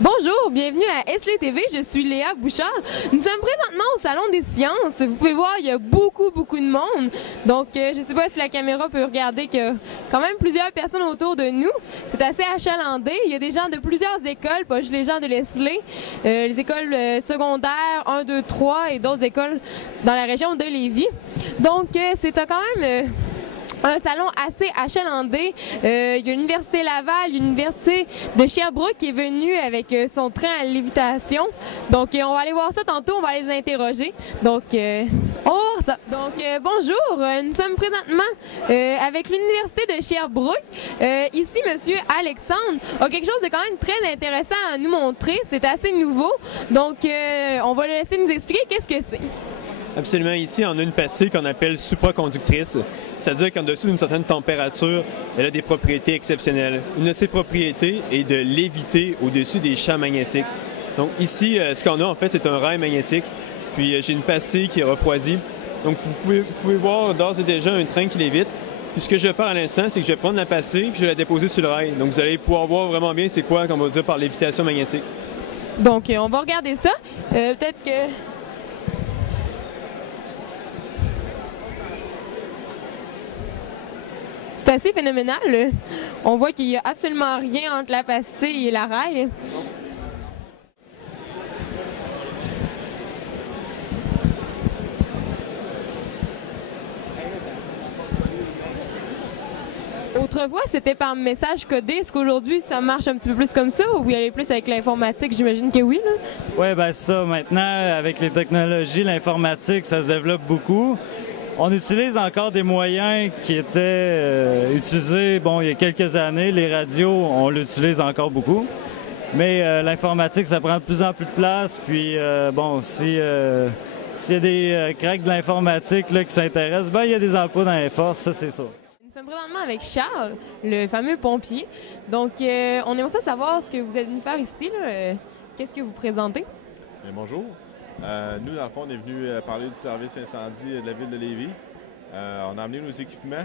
Bonjour, bienvenue à SLE TV, je suis Léa Bouchard. Nous sommes présentement au Salon des sciences. Vous pouvez voir, il y a beaucoup de monde. Donc, je ne sais pas si la caméra peut regarder qu'il y a quand même plusieurs personnes autour de nous. C'est assez achalandé. Il y a des gens de plusieurs écoles, pas juste les gens de SLE, les écoles secondaires 1, 2, 3 et d'autres écoles dans la région de Lévis. Donc, c'est quand même... un salon assez achalandé. Il y a l'Université Laval, l'Université de Sherbrooke qui est venue avec son train à lévitation. Donc, on va aller voir ça tantôt, on va aller les interroger. Donc, on va voir ça. Donc, bonjour, nous sommes présentement avec l'Université de Sherbrooke. Ici, Monsieur Alexandre a quelque chose de quand même très intéressant à nous montrer. C'est assez nouveau. Donc, on va le laisser nous expliquer qu'est-ce que c'est. Absolument. Ici, on a une pastille qu'on appelle supraconductrice. C'est-à-dire qu'en dessous d'une certaine température, elle a des propriétés exceptionnelles. Une de ces propriétés est de léviter au-dessus des champs magnétiques. Donc ici, ce qu'on a, en fait, c'est un rail magnétique. Puis j'ai une pastille qui est refroidie. Donc vous pouvez voir d'ores et déjà un train qui lévite. Puis ce que je vais faire à l'instant, c'est que je vais prendre la pastille puis je vais la déposer sur le rail. Donc vous allez pouvoir voir vraiment bien c'est quoi qu'on va dire par lévitation magnétique. Donc on va regarder ça. Peut-être que... C'est assez phénoménal. On voit qu'il n'y a absolument rien entre la pastille et la rail. Autrefois, c'était par message codé. Est-ce qu'aujourd'hui, ça marche un petit peu plus comme ça ou vous y allez plus avec l'informatique? J'imagine que oui, là. Oui, bien ça. Maintenant, avec les technologies, l'informatique, ça se développe beaucoup. On utilise encore des moyens qui étaient utilisés, il y a quelques années. Les radios, on l'utilise encore beaucoup. Mais l'informatique, ça prend de plus en plus de place. Puis, s'il y a des cracks de l'informatique là, qui s'intéressent, il y a des emplois dans les forces, ça, c'est sûr. Nous sommes présentement avec Charles, le fameux pompier. Donc, on aimerait savoir ce que vous êtes venu faire ici. Qu'est-ce que vous présentez? Bien, bonjour. Nous, dans le fond, on est venu parler du service incendie de la ville de Lévis. On a amené nos équipements,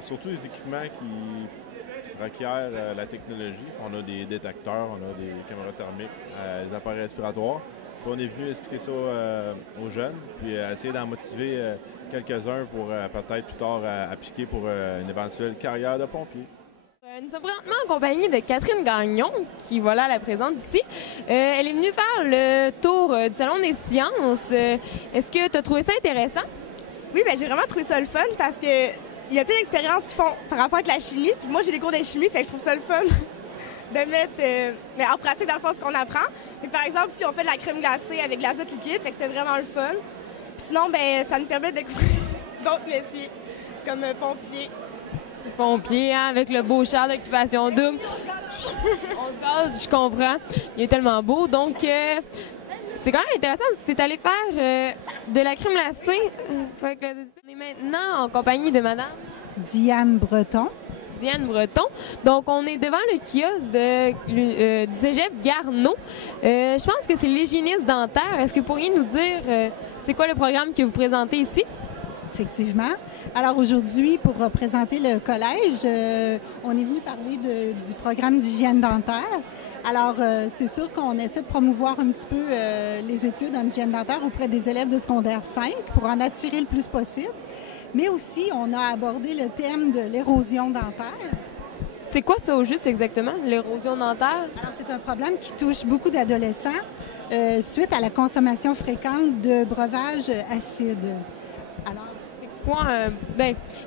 surtout les équipements qui requièrent la technologie. On a des détecteurs, on a des caméras thermiques, des appareils respiratoires. Puis on est venu expliquer ça aux jeunes, puis essayer d'en motiver quelques-uns pour peut-être plus tard appliquer pour une éventuelle carrière de pompier. Nous sommes présentement en compagnie de Catherine Gagnon, qui voilà la présente ici. Elle est venue faire le tour du Salon des sciences. Est-ce que tu as trouvé ça intéressant? Oui, bien, j'ai vraiment trouvé ça le fun parce que il y a plein d'expériences qu'ils font par rapport avec la chimie. Puis moi, j'ai des cours de chimie, fait que je trouve ça le fun de mettre en pratique dans le fond ce qu'on apprend. Puis, par exemple, si on fait de la crème glacée avec de l'azote liquide, fait que c'était vraiment le fun. Puis sinon, ben ça nous permet de découvrir d'autres métiers comme pompier. Pompier, hein, avec le beau char d'occupation double. On se garde, je comprends. Il est tellement beau. Donc, c'est quand même intéressant. Tu es allé faire de la crème glacée. On est maintenant en compagnie de madame Diane Breton. Diane Breton. Donc, on est devant le kiosque du cégep Garneau. Je pense que c'est l'hygiéniste dentaire. Est-ce que vous pourriez nous dire c'est quoi le programme que vous présentez ici? Effectivement. Alors aujourd'hui, pour représenter le collège, on est venu parler du programme d'hygiène dentaire. Alors, c'est sûr qu'on essaie de promouvoir un petit peu les études en hygiène dentaire auprès des élèves de secondaire 5 pour en attirer le plus possible. Mais aussi, on a abordé le thème de l'érosion dentaire. C'est quoi ça au juste exactement, l'érosion dentaire? Alors, c'est un problème qui touche beaucoup d'adolescents suite à la consommation fréquente de breuvages acides. Alors,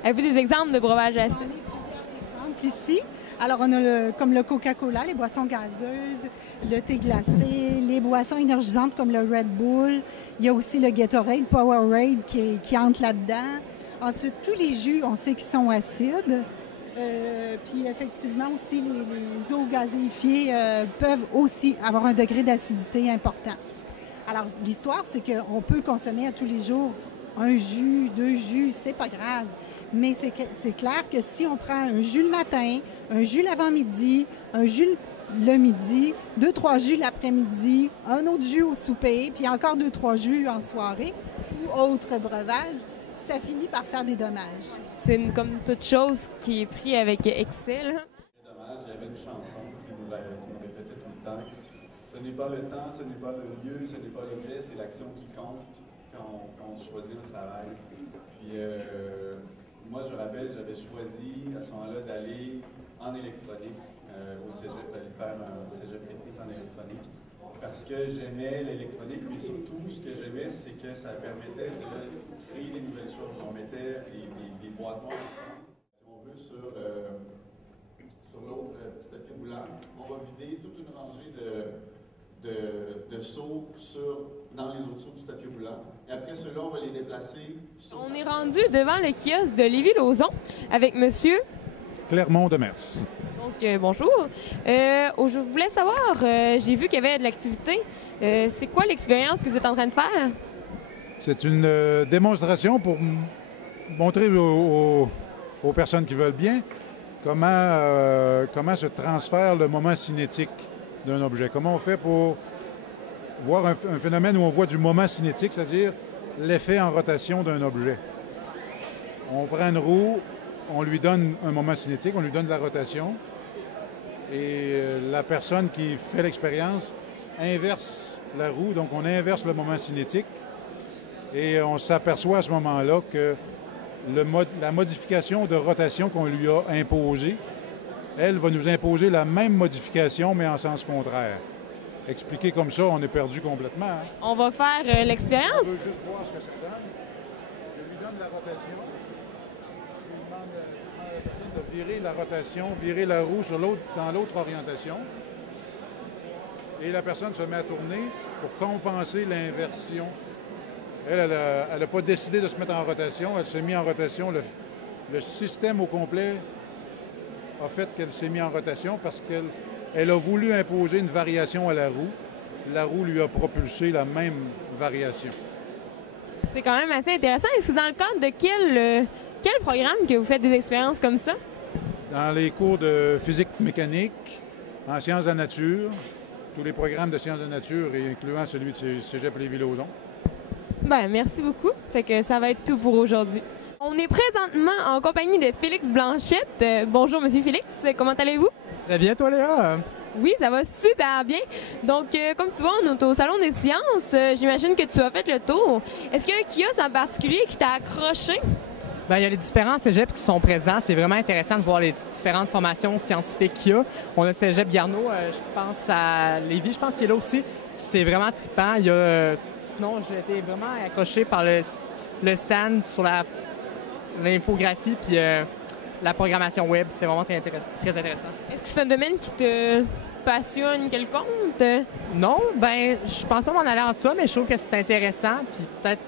avez-vous des exemples de breuvages acides? J'en ai plusieurs exemples ici. Alors, on a comme le Coca-Cola, les boissons gazeuses, le thé glacé, les boissons énergisantes comme le Red Bull. Il y a aussi le Gatorade, Powerade qui entre là-dedans. Ensuite, tous les jus, on sait qu'ils sont acides. Puis effectivement aussi, les eaux gazéifiées peuvent aussi avoir un degré d'acidité important. Alors, l'histoire, c'est qu'on peut consommer à tous les jours un jus, 2 jus, c'est pas grave. Mais c'est clair que si on prend un jus le matin, un jus l'avant-midi, un jus le midi, 2-3 jus l'après-midi, un autre jus au souper, puis encore 2-3 jus en soirée ou autre breuvage, ça finit par faire des dommages. C'est comme toute chose qui est prise avec excès, là. C'est dommage, il y avait une chanson qui nous répétait tout le temps. Ce n'est pas le temps, ce n'est pas le lieu, ce n'est pas l'objet, c'est l'action qui compte quand on choisit un travail. Puis moi, je rappelle, j'avais choisi à ce moment-là d'aller en électronique au cégep, d'aller faire un cégep technique en électronique, parce que j'aimais l'électronique, mais surtout, ce que j'aimais, c'est que ça permettait de créer des nouvelles choses. On mettait des boîtes noires, si on veut, sur l'autre petit tapis roulant. On va vider toute une rangée de seaux dans les autres seaux du tapis roulant. Et après cela, on va les déplacer. On est rendu devant le kiosque de Lévis-Lauzon avec monsieur Clermont de Mers. Donc, bonjour. Je voulais savoir, j'ai vu qu'il y avait de l'activité. C'est quoi l'expérience que vous êtes en train de faire? C'est une démonstration pour montrer aux personnes qui veulent bien comment se transfère le moment cinétique d'un objet. Comment on fait pour voir un phénomène où on voit du moment cinétique, c'est-à-dire l'effet en rotation d'un objet. On prend une roue, on lui donne un moment cinétique, on lui donne de la rotation, et la personne qui fait l'expérience inverse la roue, donc on inverse le moment cinétique, et on s'aperçoit à ce moment-là que la modification de rotation qu'on lui a imposée, elle va nous imposer la même modification, mais en sens contraire. Expliqué comme ça, on est perdu complètement. Hein? On va faire l'expérience. On veut juste voir ce que ça donne. Je lui donne la rotation. Je lui demande à la personne de virer la rotation, virer la roue dans l'autre orientation. Et la personne se met à tourner pour compenser l'inversion. Elle n'a pas décidé de se mettre en rotation. Elle s'est mise en rotation. Le système au complet a fait qu'elle s'est mise en rotation parce qu'elle a voulu imposer une variation à la roue. La roue lui a propulsé la même variation. C'est quand même assez intéressant. Et c'est dans le cadre de quel programme que vous faites des expériences comme ça? Dans les cours de physique mécanique, en sciences de la nature, tous les programmes de sciences de la nature, incluant celui de Cégep Lévis-Lauzon. Ben, merci beaucoup. Fait que ça va être tout pour aujourd'hui. On est présentement en compagnie de Félix Blanchette. Bonjour, Monsieur Félix. Comment allez-vous? Très bien, toi, Léa? Oui, ça va super bien. Donc, comme tu vois, on est au Salon des sciences. J'imagine que tu as fait le tour. Est-ce qu'il y a un kiosque en particulier qui t'a accroché? Bien, il y a les différents cégeps qui sont présents. C'est vraiment intéressant de voir les différentes formations scientifiques qu'il y a. On a le cégep Garneau, je pense à Lévis, je pense qu'il est là aussi. C'est vraiment trippant. Sinon, j'ai été vraiment accroché par le stand sur l'infographie puis la programmation web. C'est vraiment très intéressant. Est-ce que c'est un domaine qui te passionne quelconque? Non, ben je pense pas m'en aller en ça, mais je trouve que c'est intéressant. Puis peut-être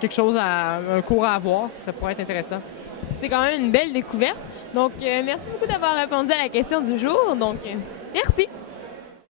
quelque chose, un cours à avoir, ça pourrait être intéressant. C'est quand même une belle découverte. Donc, merci beaucoup d'avoir répondu à la question du jour. Donc, merci.